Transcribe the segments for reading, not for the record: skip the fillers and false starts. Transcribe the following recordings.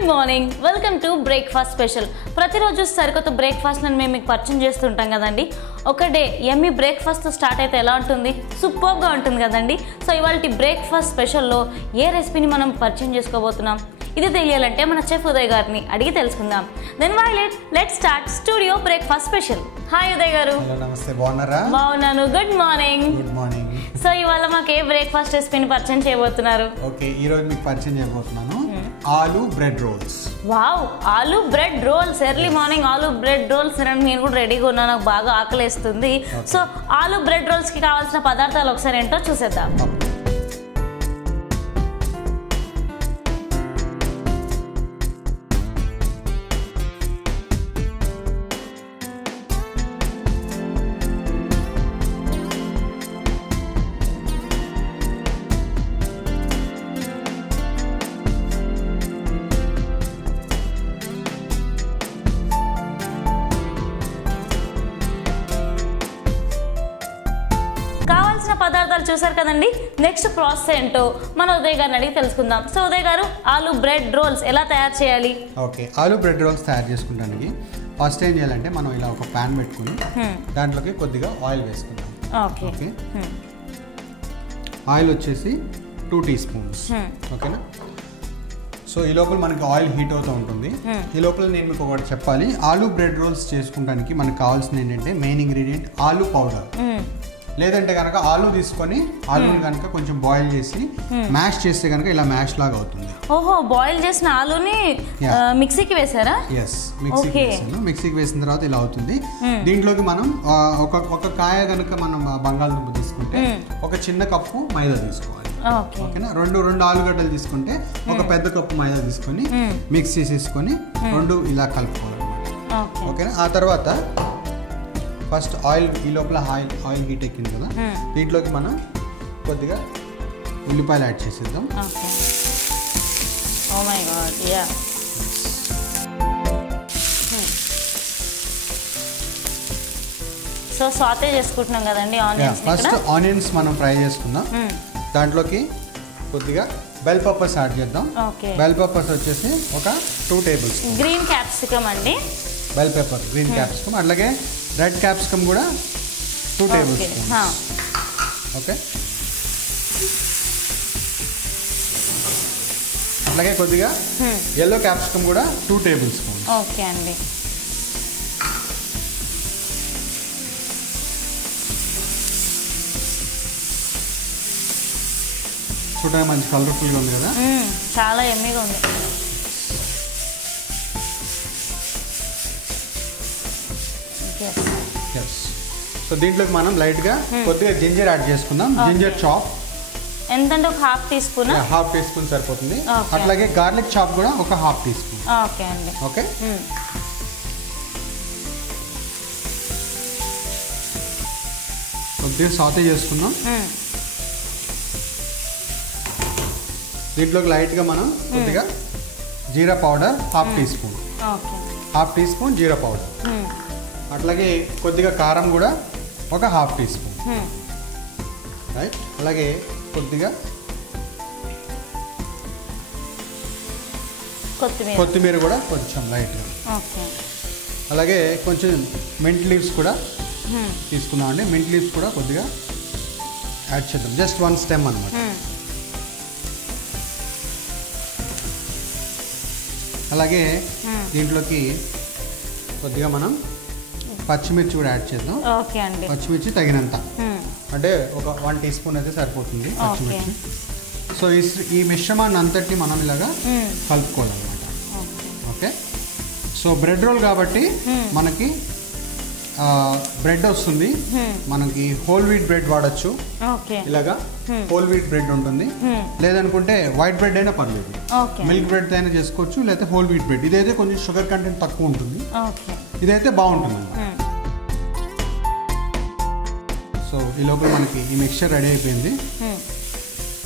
Good morning welcome to breakfast special. ప్రతిరోజు సరికొత్త బ్రేక్ఫాస్ట్ని మేము మీకు పరిచయం చేస్తుంటాం కదండి. ఒక డే ఎమ్మీ బ్రేక్ఫాస్ట్తో స్టార్ట్ అయితే ఎలా ఉంటుంది? సూపర్గా ఉంటుంది కదండి. సో ఇవాళ బ్రేక్ఫాస్ట్ స్పెషల్లో ఏ రెసిపీని మనం పరిచయం చేసుకోబోతున్నాం, ఇది తెలియాలంటే మన చెఫ్ ఉదయ్ గారిని అడిగి తెలుసుకుందాం. Then let's start studio breakfast special. Hi Uday గారు. నమస్తే, బాగున్నారా? బాగున్నాను. Good morning. Good morning. So ఇవాళ మాకు ఏ బ్రేక్ఫాస్ట్ రెసిపీని పరిచయం చేయబోతున్నారు? ఓకే, ఈ రోజు మీకు పరిచయం చేయబోతున్నాను aloo bread roles. Wow, aloo bread roles. Early morning aloo bread roles తినడానికి నేను కూడా రెడీగా ఉన్నాను. నాకు బాగా ఆకలిస్తుంది. సో ఆలూ బ్రెడ్ రోల్స్ కి కావాల్సిన పదార్థాలు ఒకసారి ఏంటో చూసేద్దాం. పదార్థాలు చూసారు కదండి. నెక్స్ట్ ప్రాసెస్ ఏంటో మన ఉదయ్ గారిని అడిగి తెలుసుకుందాం. సో ఉదయ్ గారు, ఆలూ బ్రెడ్ రోల్స్ ఎలా తయారు చేయాలి? ఓకే, ఆలూ బ్రెడ్ రోల్స్ తయారు చేసుకుంటానికి ఫస్ట్ ఏం చేయాలంటే మనం ఇలా ఒక ప్యాన్ పెట్టుకుని దాంట్లోకి కొద్దిగా ఆయిల్ వేసుకుందాం. ఓకే, ఆయిల్ వచ్చేసి 2 టీ స్పూన్స్. ఓకేనా? సో ఈ లోపల మనకి ఆయిల్ హీట్ అవుతూ ఉంటుంది. ఈ లోపల నేను మీకు ఒకటి చెప్పాలి. ఆలూ బ్రెడ్ రోల్స్ చేసుకోవడానికి మనకు కావాల్సింది ఏంటంటే మెయిన్ ఇంగ్రీడియంట్ ఆలూ పౌడర్. లేదంటే కనుక ఆలూ తీసుకొని ఆలూని కనుక కొంచెం బాయిల్ చేసి మ్యాష్ చేస్తే కనుక ఇలా మ్యాష్ లాగా అవుతుంది. ఓహో, బాయిల్ చేసిన ఆలూని మిక్సీకి వేసారా? ఎస్, మిక్సీకి వేసిన తర్వాత ఇలా అవుతుంది. దీంట్లోకి మనం ఒక కాయ కనుక మనం బంగాళదుంప తీసుకుంటే ఒక చిన్న కప్పు మైదా తీసుకోవాలి. ఓకేనా? రెండు ఆలుగడ్డలు తీసుకుంటే ఒక పెద్ద కప్పు మైదా తీసుకొని మిక్స్ చేసేసుకొని రెండు ఇలా కలుపుకోవాలి. ఓకేనా? ఆ తర్వాత ఫస్ట్ ఆయిల్, ఈ లోపల ఆయిల్ హీట్ ఎక్కింది కదా, దీంట్లోకి మనం కొద్దిగా ఉల్లిపాయలు యాడ్ చేసేద్దాం. సో సాటే చేసుకుంటున్నాం కదండి ఆనియన్స్. ఫస్ట్ ఆనియన్స్ మనం ఫ్రై చేసుకుందాం. దాంట్లోకి కొద్దిగా బెల్ పెప్పర్స్ యాడ్ చేద్దాం. బెల్ పెప్పర్స్ వచ్చేసి ఒక 2 టేబుల్ స్పూన్. గ్రీన్ క్యాప్సికమ్ అండి. Bell pepper, green capsicum. అట్లాగే రెడ్ క్యాప్సికమ్ కూడా 2 టేబుల్ స్పూన్. ఓకే, అట్లాగే కొద్దిగా ఎల్లో క్యాప్సికమ్ కూడా 2 టేబుల్ స్పూన్. ఓకే అండి. చూడడానికి మంచి కలర్ఫుల్గా ఉంది కదా, చాలా ఎమ్మీగా ఉంది. సో దీంట్లోకి మనం లైట్గా కొద్దిగా జింజర్ యాడ్ చేసుకుందాం. జింజర్ చాప్ ఎంతంటే ఒక half teaspoon. Half teaspoon సరిపోతుంది. అట్లాగే గార్లిక్ చాప్ కూడా ఒక హాఫ్ టీ స్పూన్. ఓకే అండి. ఓకే, కొద్దిగా సాతే చేసుకుందాం. దీంట్లోకి లైట్గా మనం కొద్దిగా జీరా powder half teaspoon. Half teaspoon జీరా పౌడర్. అట్లాగే కొద్దిగా కారం కూడా ఒక హాఫ్ టీ స్పూన్. రైట్. అలాగే కొద్దిగా కొత్తిమీర కూడా కొంచెం లైట్గా. అలాగే కొంచెం మింట్ లీవ్స్ కూడా తీసుకున్నామండి. మింట్ లీవ్స్ కూడా కొద్దిగా యాడ్ చేద్దాం. జస్ట్ 1 స్టెమ్ అన్నమాట. అలాగే దీంట్లోకి కొద్దిగా మనం పచ్చిమిర్చి కూడా యాడ్ చేద్దాం. ఓకే అండి. పచ్చిమిర్చి తగినంత, అంటే ఒక 1 టీ స్పూన్ అయితే సరిపోతుంది పచ్చిమిర్చి. సో ఈ మిశ్రమాన్ని అంతటిని మనం ఇలాగా కలుపుకోవాలన్నమాట. ఓకే, సో బ్రెడ్ రోల్ కాబట్టి మనకి బ్రెడ్ వస్తుంది. మనకి హోల్ వీట్ బ్రెడ్ వాడచ్చు. ఇలాగా హోల్ వీట్ బ్రెడ్ ఉంటుంది. లేదనుకుంటే వైట్ బ్రెడ్ అయినా పర్లేదు. మిల్క్ బ్రెడ్ అయినా చేసుకోవచ్చు, లేకపోతే హోల్ వీట్ బ్రెడ్. ఇదైతే కొంచెం షుగర్ కంటెంట్ తక్కువ ఉంటుంది. ఇదైతే బాగుంటుంది. సో ఈ లోపల మనకి ఈ మిక్చర్ రెడీ అయిపోయింది.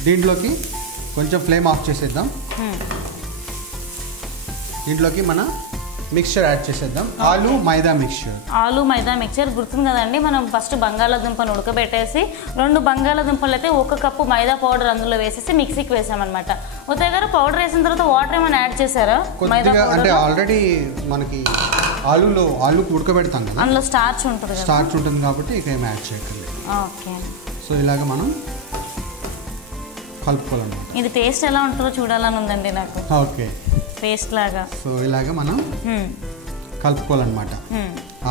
దీంట్లోకి కొంచెం ఫ్లేమ్ ఆఫ్ చేసేద్దాం. దీంట్లోకి మన మిక్చర్ యాడ్ చేసేద్దాం. ఆలూ మైదా మిక్చర్ గుర్తుంది కదండి. మనం ఫస్ట్ బంగాళాదుంపను ఉడకబెట్టేసి 2 బంగాళాదుంపలు అయితే 1 కప్పు మైదా పౌడర్ అందులో వేసేసి మిక్సీకి వేసామన్నమాట. ఉదయ్ గారు పౌడర్ వేసిన తర్వాత వాటర్ ఏమైనా యాడ్ చేశారా? కొద్దిగా అంటే ఆల్రెడీ మనకి ఆలు ఉడకబెడతాం కదా, అందులో స్టార్చ్ ఉంటుంది కదా, స్టార్చ్ ఉంటుంది కాబట్టి ఇక ఏం యాడ్ చేయకండి. ఓకే. సో ఇలాగ మనం కలుపుకోవాలన్నమాట. ఇది టేస్ట్ ఎలా ఉంటుందో చూడాలని ఉందండి నాకు. ఓకే, పేస్ట్ లాగా. సో ఇలాగ మనం కలుపుకోవాలన్నమాట.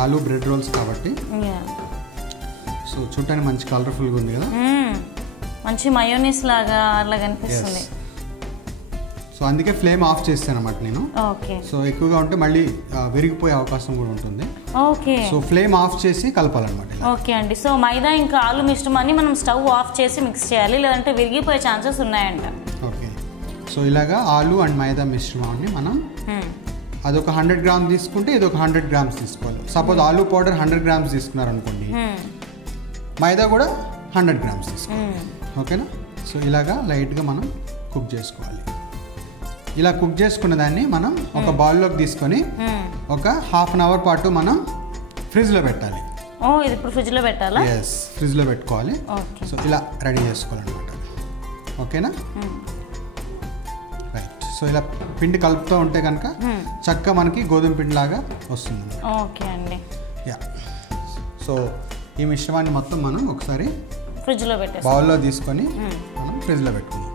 ఆలు బ్రెడ్ రోల్స్ కాబట్టి. సో చూడటానికి మంచి కలర్ఫుల్గా ఉంది కదా, మంచి మయోనీస్ లాగా అలా కనిపిస్తుంది. సో అందుకే ఫ్లేమ్ ఆఫ్ చేస్తాను అనమాట నేను. ఓకే. సో ఎక్కువగా ఉంటే మళ్ళీ విరిగిపోయే అవకాశం కూడా ఉంటుంది. ఓకే. సో ఫ్లేమ్ ఆఫ్ చేసి కలపాలన్నమాట. ఓకే అండి. సో మైదా ఇంకా ఆలు మిశ్రమాన్ని మనం స్టవ్ ఆఫ్ చేసి మిక్స్ చేయాలి, లేదంటే విరిగిపోయే ఛాన్సెస్ ఉన్నాయంట. ఓకే. సో ఇలాగా ఆలు అండ్ మైదా మిశ్రమాన్ని మనం అదొక 100 గ్రామ్స్ తీసుకుంటే ఇది ఒక 100 గ్రామ్స్ తీసుకోవాలి. సపోజ్ ఆలు పౌడర్ 100 గ్రామ్స్ తీసుకున్నారు అనుకోండి, మైదా కూడా 100 గ్రామ్స్ తీసుకోవాలి. ఓకేనా? సో ఇలాగా లైట్గా మనం కుక్ చేసుకోవాలి. ఇలా కుక్ చేసుకున్న దాన్ని మనం ఒక బౌల్లోకి తీసుకొని ఒక హాఫ్ అన్ అవర్ పాటు మనం ఫ్రిడ్జ్లో పెట్టాలి. ఇది ఇప్పుడు ఫ్రిడ్జ్లో పెట్టాలా? ఎస్, ఫ్రిడ్జ్లో పెట్టుకోవాలి. సో ఇలా రెడీ చేసుకోవాలన్నమాట. ఓకేనా? రైట్. సో ఇలా పిండి కలుపుతూ ఉంటే కనుక చక్కగా మనకి గోధుమ పిండి లాగా వస్తుంది. ఓకే అండి. యా. సో ఈ మిశ్రమాన్ని మొత్తం మనం ఒకసారి ఫ్రిడ్జ్లో పెట్టేసి బౌల్లో తీసుకొని మనం ఫ్రిడ్జ్లో పెట్టుకున్నాం.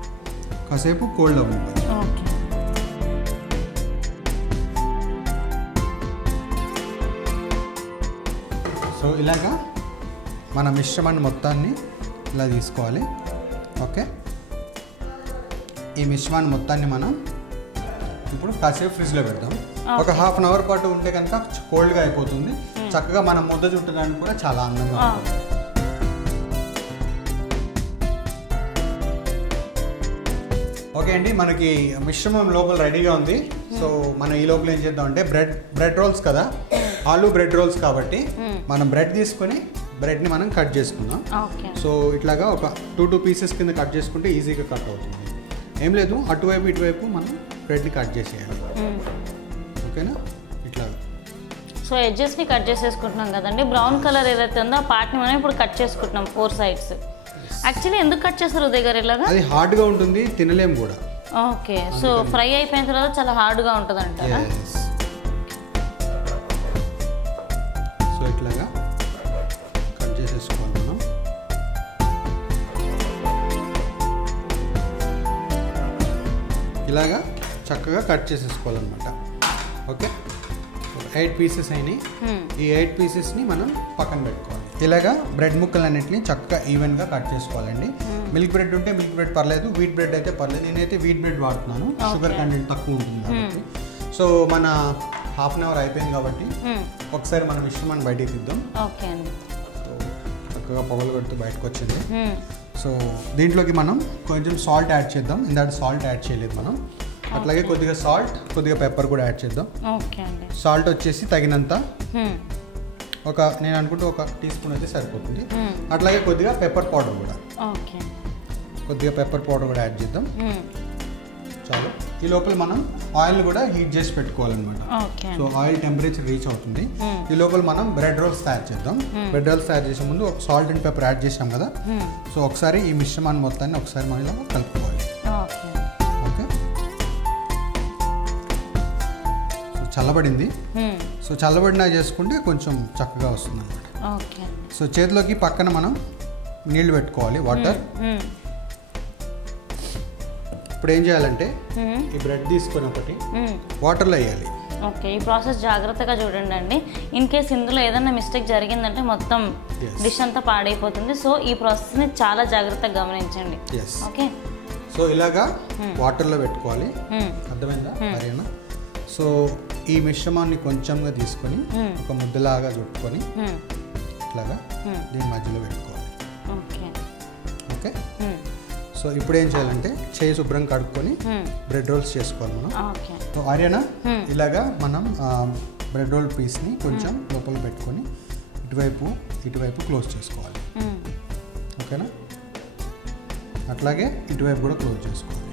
కాసేపు కోల్డ్లో ఉంటుంది. ఓకే. సో ఇలాగా మన మిశ్రమాన్ని మొత్తాన్ని ఇలా తీసుకోవాలి. ఓకే. ఈ మిశ్రమాన్ని మొత్తాన్ని మనం ఇప్పుడు కాసేపు ఫ్రిడ్జ్లో పెడదాం. ఒక హాఫ్ అన్ అవర్ పాటు ఉంటే కనుక కోల్డ్గా అయిపోతుంది. చక్కగా మనం ముద్ద చుట్టడానికి కూడా చాలా అందంగా ఉంటుంది. ఓకే అండి, మనకి మిశ్రమం లోపల రెడీగా ఉంది. సో మనం ఈ లోపల ఏం చేద్దాం అంటే బ్రెడ్ రోల్స్ కదా, ఆలు బ్రెడ్ రోల్స్ కాబట్టి మనం బ్రెడ్ తీసుకొని బ్రెడ్ని మనం కట్ చేసుకుందాం. సో ఇట్లాగా ఒక 2 పీసెస్ కింద కట్ చేసుకుంటే ఈజీగా కట్ అవుతుంది. ఏం లేదు, అటువైపు ఇటువైపు మనం బ్రెడ్ని కట్ చేసేయాలి. ఓకేనా? ఇట్లా. సో ఎడ్జెస్ని కట్ చేసేసుకుంటున్నాం కదండి. బ్రౌన్ కలర్ ఏదైతే ఉందో ఆ పార్ట్ని మనం ఇప్పుడు కట్ చేసుకుంటున్నాం 4 సైడ్స్. యాక్చువల్లీ ఎందుకు కట్ చేస్తారు ఉదయ్ గారు ఇలాగా? అది హార్డ్గా ఉంటుంది, తినలేము కూడా. ఓకే. సో ఫ్రై అయిపోయిన తర్వాత చాలా హార్డ్గా ఉంటుంది అంటారా? సో ఇట్లాగా కట్ చేసేసుకోవాలి మనం. ఇలాగా చక్కగా కట్ చేసేసుకోవాలన్నమాట. ఓకే. 8 పీసెస్ అయినాయి. ఈ 8 పీసెస్ని మనం పక్కన పెట్టుకోవాలి. ఇలాగా బ్రెడ్ ముక్కలన్నింటినీ చక్కగా ఈవెన్గా కట్ చేసుకోవాలండి. మిల్క్ బ్రెడ్ ఉంటే మిల్క్ బ్రెడ్ పర్లేదు, వీట్ బ్రెడ్ అయితే పర్లేదు. నేనైతే వీట్ బ్రెడ్ వాడుతున్నాను, షుగర్ కంటెంట్ తక్కువ ఉంటుంది కాబట్టి. సో మన హాఫ్ అన్ అవర్ అయిపోయింది కాబట్టి ఒకసారి మనం మిశ్రమాన్ని బయటికి తీద్దాం. ఓకే అండి. సో చక్కగా పొగలు కొడుతూ బయటకు వచ్చింది. సో దీంట్లోకి మనం కొంచెం సాల్ట్ యాడ్ చేద్దాం. ఇందాక సాల్ట్ యాడ్ చేయలేదు మనం. అట్లాగే కొద్దిగా సాల్ట్, కొద్దిగా పెప్పర్ కూడా యాడ్ చేద్దాం. ఓకే అండి. సాల్ట్ వచ్చేసి తగినంత, నేను అనుకుంటే 1 టీ స్పూన్ అయితే సరిపోతుంది. అట్లాగే కొద్దిగా పెప్పర్ పౌడర్ కూడా, కొద్దిగా పెప్పర్ పౌడర్ కూడా యాడ్ చేద్దాం. చాలు. ఈ లోపల మనం ఆయిల్ కూడా హీట్ చేసి పెట్టుకోవాలన్నమాట. సో ఆయిల్ టెంపరేచర్ రీచ్ అవుతుంది. ఈ లోపల మనం బ్రెడ్ రోల్స్ తయారు చేద్దాం. బ్రెడ్ రోల్స్ తయారు చేసే ముందు సాల్ట్ అండ్ పెప్పర్ యాడ్ చేసాం కదా, సో ఒకసారి ఈ మిశ్రమాన్ని మొత్తాన్ని ఒకసారి మనం ఇలా కలుపుకోవాలి. ఓకే. సో చల్లబడింది. సో చల్లబడినా చేసుకుంటే కొంచెం చక్కగా వస్తుంది అన్నమాట. సో చేతిలోకి పక్కన మనం నీళ్లు పెట్టుకోవాలి, వాటర్. ఇప్పుడు ఏం చేయాలంటే ఈ బ్రెడ్ తీసుకొని ఒకటి వాటర్లో వేయాలి. ఓకే. ఈ ప్రాసెస్ జాగ్రత్తగా చూడండి అండి. ఇన్ కేస్ ఇందులో ఏదైనా మిస్టేక్ జరిగిందంటే మొత్తం డిష్ అంతా పాడైపోతుంది. సో ఈ ప్రాసెస్ని చాలా జాగ్రత్తగా గమనించండి. ఓకే. సో ఇలాగా వాటర్లో పెట్టుకోవాలి. అర్థమైందా? సరేనా? సో ఈ మిశ్రమాన్ని కొంచెంగా తీసుకొని ఒక ముద్దలాగా చుట్టుకొని ఇట్లాగా దీని మధ్యలో పెట్టుకోవాలి. ఓకే. సో ఇప్పుడు ఏం చేయాలంటే చేయి శుభ్రం కడుక్కొని బ్రెడ్ రోల్స్ చేసుకోవాలి మనం. సో ఆర్యనా, ఇలాగా మనం బ్రెడ్ రోల్ పీస్ని కొంచెం లోపల పెట్టుకొని ఇటువైపు క్లోజ్ చేసుకోవాలి. ఓకేనా? అట్లాగే ఇటువైపు కూడా క్లోజ్ చేసుకోవాలి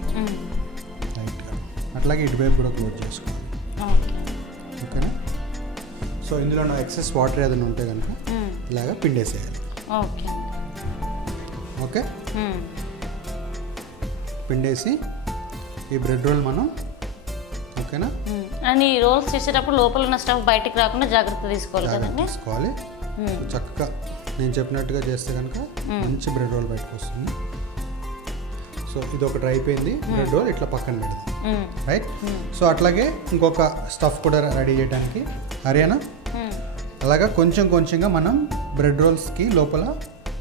రైట్గా. అట్లాగే ఇటువైపు కూడా క్లోజ్ చేసుకోవాలి. ఓకేనా? సో ఇందులో ఎక్సెస్ వాటర్ ఏదైనా ఉంటే కనుక ఇలాగా పిండేసేయాలి. ఓకే. పిండేసి ఈ బ్రెడ్ రోల్ మనం ఓకేనా. అండ్ ఈ రోల్స్ చేసేటప్పుడు లోపల ఉన్న స్టఫ్ బయటికి రాకుండా జాగ్రత్త తీసుకోవాలి కదండి. తీసుకోవాలి చక్కగా. నేను చెప్పినట్టుగా చేస్తే కనుక మంచి బ్రెడ్ రోల్ బయటకు వస్తుంది. సో ఇది ఒకటి అయిపోయింది బ్రెడ్ రోల్, ఇట్లా పక్కన పెడదాం రైట్. సో అట్లాగే ఇంకొక స్టఫ్ కూడా రెడీ చేయడానికి హర్యానా అలాగా కొంచెం కొంచెంగా మనం బ్రెడ్ రోల్స్కి లోపల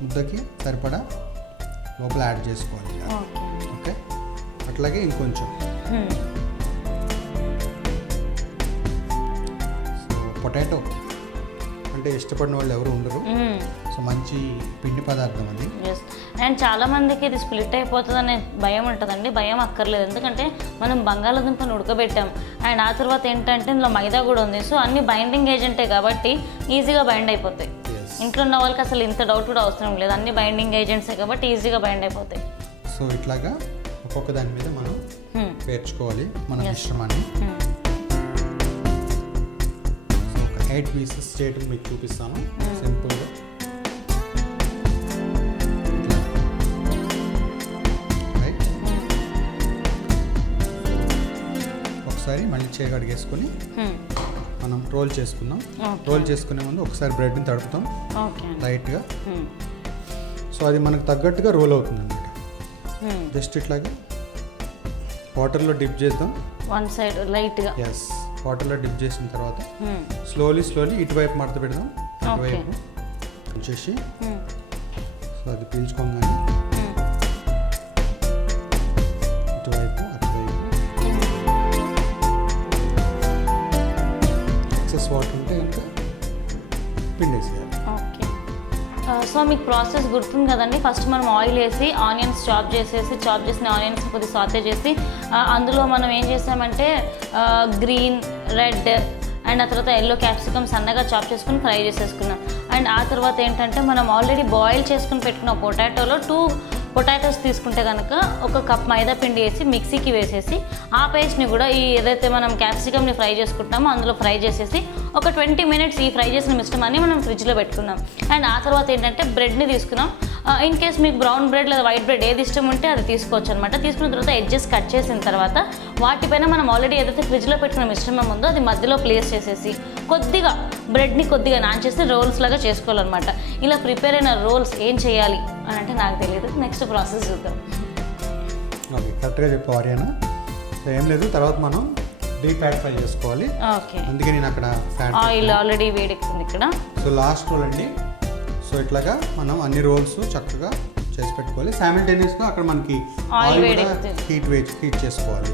ముద్దకి సరిపడా లోపల యాడ్ చేసుకోవాలి. ఓకే అట్లాగే ఇంకొంచెం. సో పొటాటో అంటే ఇష్టపడిన వాళ్ళు ఎవరు ఉండరు. సో మంచి పిండి పదార్థం అది. అండ్ చాలా మందికి ఇది స్ప్లిట్ అయిపోతుందనే భయం ఉంటుందండి. భయం అక్కర్లేదు, ఎందుకంటే మనం బంగాళాదుంపను ఉడకబెట్టాం అండ్ ఆ తర్వాత ఏంటంటే ఇందులో మైదా కూడా ఉంది. సో అన్ని బైండింగ్ ఏజెంటే కాబట్టి ఈజీగా బైండ్ అయిపోతాయి. ఇంట్లో ఉన్న వాళ్ళకి అసలు ఇంత డౌట్ కూడా అవసరం లేదు, అన్ని బైండింగ్ ఏజెంట్సే కాబట్టి ఈజీగా బైండ్ అయిపోతాయి. సో ఇట్లాగా ఒక్కొక్క దాని మీద మనం పేర్చుకోవాలి మన మిశ్రమాన్ని. సో ఒక 8 పీసెస్ చేయటం మీకు చూపిస్తాను సింపుల్గా. ఒకసారి మళ్ళీ చేయి కడిగేసుకొని మనం రోల్ చేసుకుందాం. రోల్ చేసుకునే ముందు ఒకసారి బ్రెడ్ని తడుపుతాం లైట్గా. సో అది మనకు తగ్గట్టుగా రోల్ అవుతుంది అన్నమాట. జస్ట్ ఇట్లాగా వాటర్లో డిప్ చేద్దాం. వన్ సైడ్ లైట్గా. ఎస్, వాటర్లో డిప్ చేసిన తర్వాత స్లోలీ ఇటువైపు మడత పెడదాం. అటువైపు వచ్చేసి సో అది పీల్చుకోగానే ఇటువైపు అటువైపు ఎక్సెస్ వాటర్ ఉంటే కనుక పిండేసేయాలి. ఓకే. సో మీకు ప్రాసెస్ గుర్తుంది కదండి. ఫస్ట్ మనం ఆయిల్ వేసి ఆనియన్స్ చాప్ చేసిన ఆనియన్స్ కొద్దిగా సాటే చేసి అందులో మనం ఏం చేసామంటే గ్రీన్, రెడ్ అండ్ ఆ తర్వాత ఎల్లో క్యాప్సికమ్ సన్నగా చాప్ చేసుకుని ఫ్రై చేసేసుకున్నాం. అండ్ ఆ తర్వాత ఏంటంటే మనం ఆల్రెడీ బాయిల్ చేసుకుని పెట్టుకున్న పొటాటోలో 2 పొటాటోస్ తీసుకుంటే కనుక 1 కప్ మైదా పిండి వేసి మిక్సీకి వేసేసి ఆ పేస్ట్ని కూడా ఈ ఏదైతే మనం క్యాప్సికమ్ని ఫ్రై చేసుకుంటామో అందులో ఫ్రై చేసేసి ఒక 20 మినిట్స్ ఈ ఫ్రై చేసిన మిశ్రమాన్ని మనం ఫ్రిడ్జ్లో పెట్టుకున్నాం. అండ్ ఆ తర్వాత ఏంటంటే బ్రెడ్ని తీసుకున్నాం. ఇన్ కేస్ మీకు బ్రౌన్ బ్రెడ్ లేదా వైట్ బ్రెడ్ ఏది ఇష్టం ఉంటే అది తీసుకోవచ్చు అనమాట. తీసుకున్న తర్వాత ఎడ్జెస్ కట్ చేసిన తర్వాత వాటిపైన మనం ఆల్రెడీ ఏదైతే ఫ్రిడ్జ్లో పెట్టిన మిశ్రమం ఉందో అది మధ్యలో ప్లేస్ చేసేసి కొద్దిగా బ్రెడ్ని కొద్దిగా నాంచేసి రోల్స్ లాగా చేసుకోవాలన్నమాట. ఇలా ప్రిపేర్ అయిన రోల్స్ ఏం చేయాలి అని అంటే నాకు తెలియదు. నెక్స్ట్ ప్రాసెస్ చూద్దాం. ఓకే, కరెక్ట్గా చెప్పావు హర్యానా. సో ఏం లేదు, తర్వాత మనం డీప్ ఫ్రై చేసుకోవాలి. ఓకే, అందుకే నేను అక్కడ ఆయిల్ ఆల్రెడీ వేడెక్కుతుంది ఇక్కడ. సో లాస్ట్ రోల్ అండి. సో ఇట్లాగా మనం అన్ని రోల్స్ చక్కగా చేసి పెట్టుకోవాలి. సైమిల్టేనియస్గా అక్కడ మనకి ఆయిల్ కూడా హీట్ చేసుకోవాలి.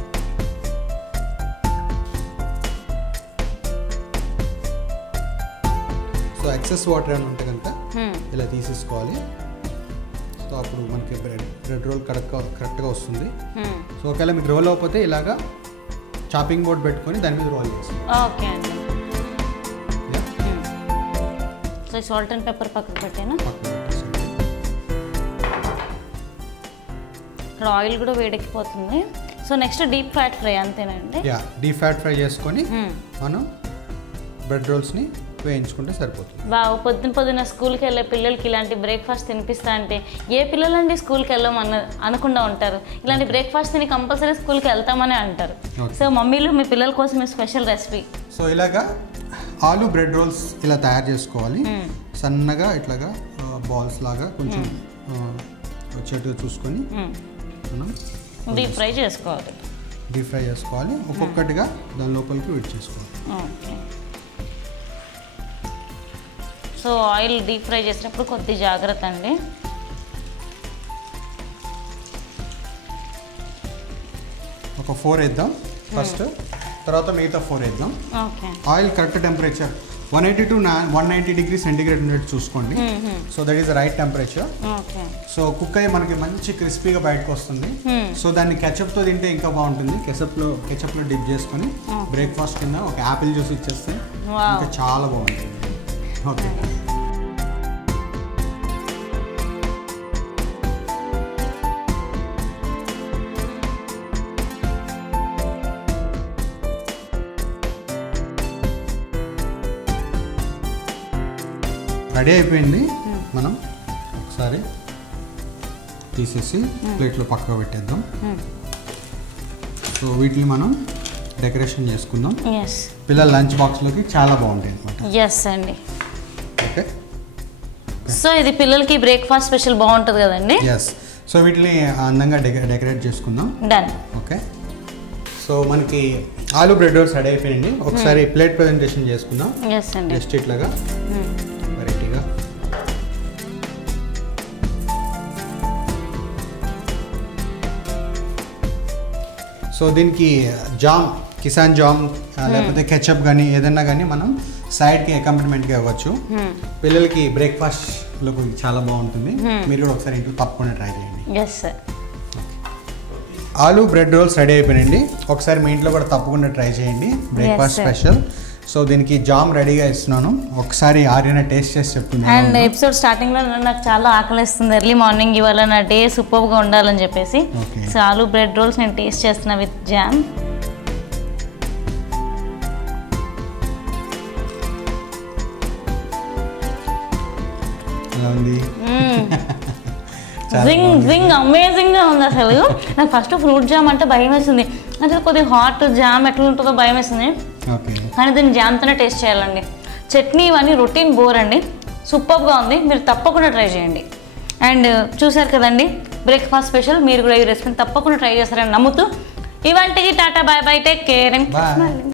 సో ఎక్సెస్ వాటర్ అని ఉంటే కనుక ఇలా తీసేసుకోవాలి. సో అప్పుడు మనకి బ్రెడ్ రోల్ కరెక్ట్గా వస్తుంది. సో ఒకవేళ మీకు రోల్ అవ్వకపోతే ఇలాగా చాపింగ్ బోర్డ్ పెట్టుకొని దాని మీద రోల్ చేస్తాం. ఓకే అండి. సో సాల్ట్ అండ్ పెప్పర్ పక్కకు పెట్టాను. ఇక్కడ ఆయిల్ కూడా వేడెక్కిపోతుంది. So next deep fat fry అంతేనండి? డీప్ ఫ్యాట్ ఫ్రై చేసుకొని మనం బ్రెడ్ రోల్స్ని వేయించుకుంటే సరిపోతుంది. బాగా పొద్దున స్కూల్కి వెళ్ళే పిల్లలకి ఇలాంటి బ్రేక్ఫాస్ట్ తినిపిస్తా అంటే ఏ పిల్లలండి స్కూల్కి వెళ్ళమని అనకుండా ఉంటారు. ఇలాంటి బ్రేక్ఫాస్ట్ తిని కంపల్సరీ స్కూల్కి వెళ్తామని అంటారు. సో మమ్మీలు మీ పిల్లల కోసం స్పెషల్ రెసిపీ. సో ఇలాగా ఆలు బ్రెడ్ రోల్స్ ఇలా తయారు చేసుకోవాలి. సన్నగా ఇట్లాగా బాల్స్ లాగా కొంచెం వచ్చేట్టుగా చూసుకొని మనం డీప్ ఫ్రై చేసుకోవాలి. ఒక్కొక్కటిగా దాని లోపలికి వెయిట్ చేసుకోవాలి. Okay. So oil deep fry చేసినప్పుడు కొద్ది జాగ్రత్త అండి. ఒక 4 వేద్దాం ఫస్ట్, తర్వాత మిగతా 4 వేద్దాం. Oil correct temperature 180 to 190 degree centigrade ఉన్నట్టు చూసుకోండి. So that is the right temperature. So cook అయ్యి మనకి మంచి క్రిస్పీగా బయటకు వస్తుంది. సో దాన్ని కెచప్తో తింటే ఇంకా బాగుంటుంది. కెచప్లో డిప్ చేసుకొని బ్రేక్ఫాస్ట్ కింద ఒక యాపిల్ జ్యూస్ ఇచ్చేస్తే ఇంకా చాలా బాగుంటుంది. ఓకే, రెడీ అయిపోయింది. మనం ఒకసారి తీసేసి ప్లేట్లో పక్కకు పెట్టేద్దాం. సో వీటిని మనం డెకరేషన్ చేసుకుందాం. ఎస్, పిల్లల లంచ్ బాక్స్లోకి చాలా బాగుంటాయి అనమాట. ఎస్ అండి. ఓకే, సో ఇది పిల్లలకి బ్రేక్ఫాస్ట్ స్పెషల్ బాగుంటుంది కదండి. ఎస్. సో వీటిని అందంగా డెకరేట్ చేసుకుందాం. డన్. ఓకే, సో మనకి ఆలు బ్రెడ్ రోల్స్ రెడీ అయిపోయింది. ఒకసారి ప్లేట్ ప్రజెంటేషన్ చేసుకుందాం. ఎస్ అండి. జస్ట్ ఇట్లాగా వెరైటీగా. సో దీనికి జామ్, కిసాన్ జామ్ లేకపోతే కెచప్ కానీ ఏదన్నా కానీ మనం సైడ్కి అకాంపనిమెంట్గా ఇవ్వచ్చు. పిల్లలకి బ్రేక్ఫాస్ట్లో చాలా బాగుంటుంది. మీరు కూడా ఒకసారి ఇంట్లో తప్పకుండా ట్రై చేయండి. Yes sir. Aloo bread rolls ready అయిపోయినండి. ఒకసారి మీ ఇంట్లో కూడా తప్పకుండా ట్రై చేయండి, బ్రేక్ఫాస్ట్ స్పెషల్. సో దీనికి జామ్ రెడీగా ఇస్తున్నాను. ఒకసారి ఆర్యన టేస్ట్ చేసి చెప్తుంది. అండ్ ఎపిసోడ్ స్టార్టింగ్లో నాకు చాలా ఆకలిస్తుంది, ఎర్లీ మార్నింగ్ ఇవాళ నా డే సూపర్గా ఉండాలని చెప్పేసి. సో ఆలు బ్రెడ్ రోల్స్ నేను టేస్ట్ చేస్తున్నా విత్ జామ్. జింగ్ జింగ్ అమేజింగ్గా ఉంది అసలు. నాకు ఫస్ట్ ఫ్రూట్ జామ్ అంటే భయం వేస్తుంది, అంటే కొద్దిగా హాట్ జామ్ ఎట్లా ఉంటుందో భయం వేస్తుంది. కానీ దీన్ని జామ్తోనే టేస్ట్ చేయాలండి. చట్నీ ఇవన్నీ రొటీన్ బోర్ అండి, సూపర్గా ఉంది. మీరు తప్పకుండా ట్రై చేయండి. అండ్ చూసారు కదండి బ్రేక్ఫాస్ట్ స్పెషల్. మీరు కూడా ఈ రెసిపీని తప్పకుండా ట్రై చేస్తారని నమ్ముతూ ఇవాంటికి tata, bye bye, take care.